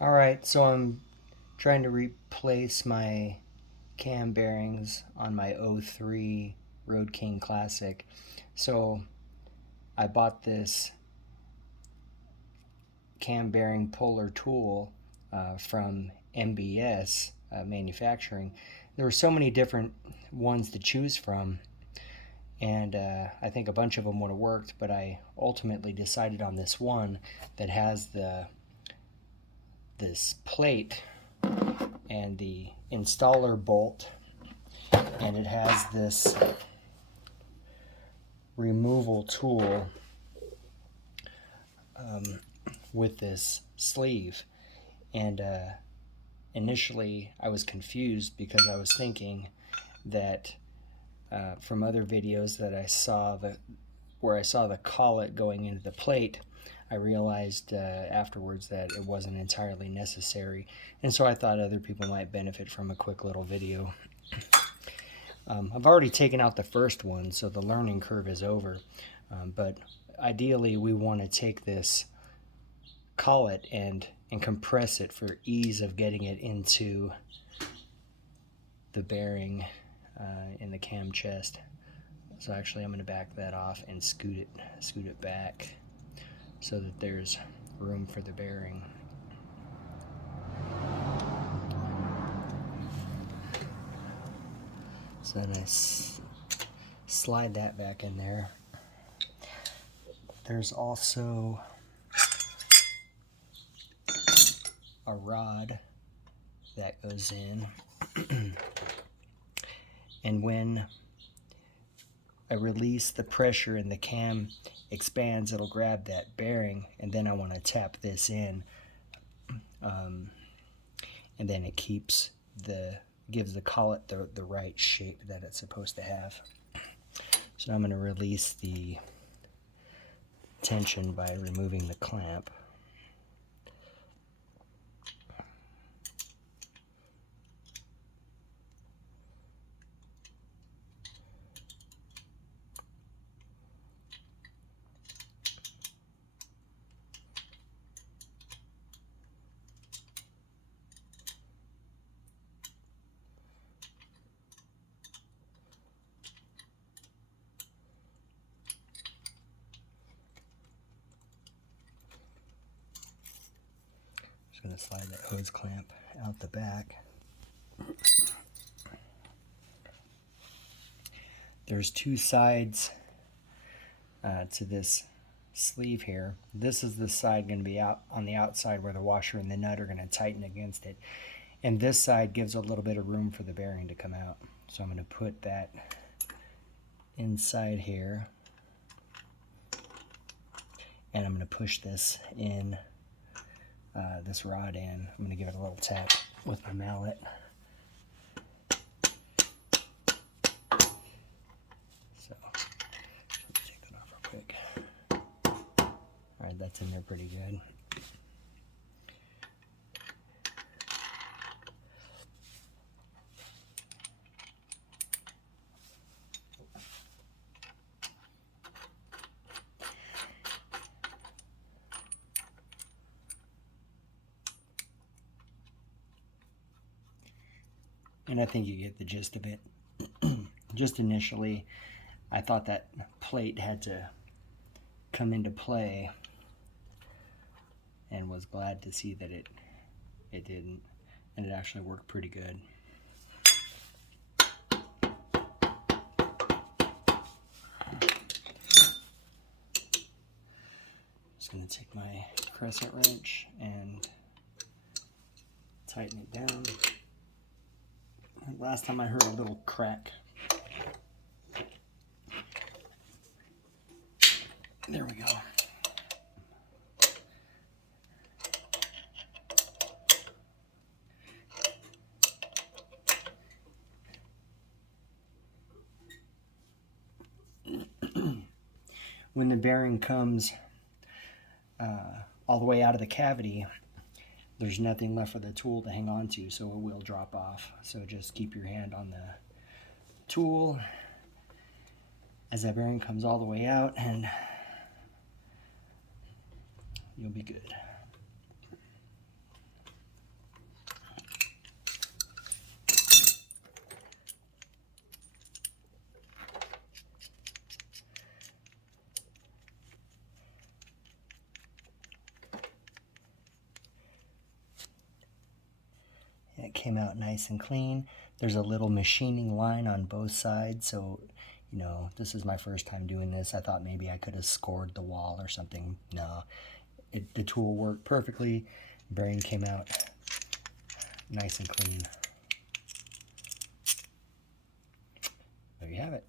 Alright, so I'm trying to replace my cam bearings on my 03 Road King Classic. So I bought this cam bearing puller tool from MBS manufacturing. There were so many different ones to choose from, and I think a bunch of them would have worked, but I ultimately decided on this one that has this plate and the installer bolt, and it has this removal tool with this sleeve. And initially I was confused because I was thinking that from other videos that I saw where I saw the collet going into the plate, I realized afterwards that it wasn't entirely necessary, and so I thought other people might benefit from a quick little video. I've already taken out the first one, so the learning curve is over, but ideally we want to take this collet and compress it for ease of getting it into the bearing in the cam chest. So actually I'm going to back that off and scoot it back so that there's room for the bearing. So then I slide that back in there. There's also a rod that goes in, and when I release the pressure and the cam expands, it'll grab that bearing, and then I want to tap this in, and then it gives the collet the right shape that it's supposed to have. So I'm going to release the tension by removing the clamp. Just going to slide that hose clamp out the back. There's two sides to this sleeve here. This is the side going to be out on the outside where the washer and the nut are going to tighten against it, and this side gives a little bit of room for the bearing to come out. So I'm going to put that inside here, and I'm going to push this in, this rod in. I'm going to give it a little tap with my mallet. So take that off real quick. Alright, that's in there pretty good. And I think you get the gist of it. Just initially, I thought that plate had to come into play, and was glad to see that it didn't, and it actually worked pretty good. Just going to take my crescent wrench and tighten it down. Last time I heard a little crack. There we go. When the bearing comes all the way out of the cavity, there's nothing left for the tool to hang on to, so it will drop off. So just keep your hand on the tool as that bearing comes all the way out, and you'll be good. came out nice and clean. There's a little machining line on both sides, so you know, this is my first time doing this. I thought maybe I could have scored the wall or something. No, the tool worked perfectly. Bearing came out nice and clean. There you have it.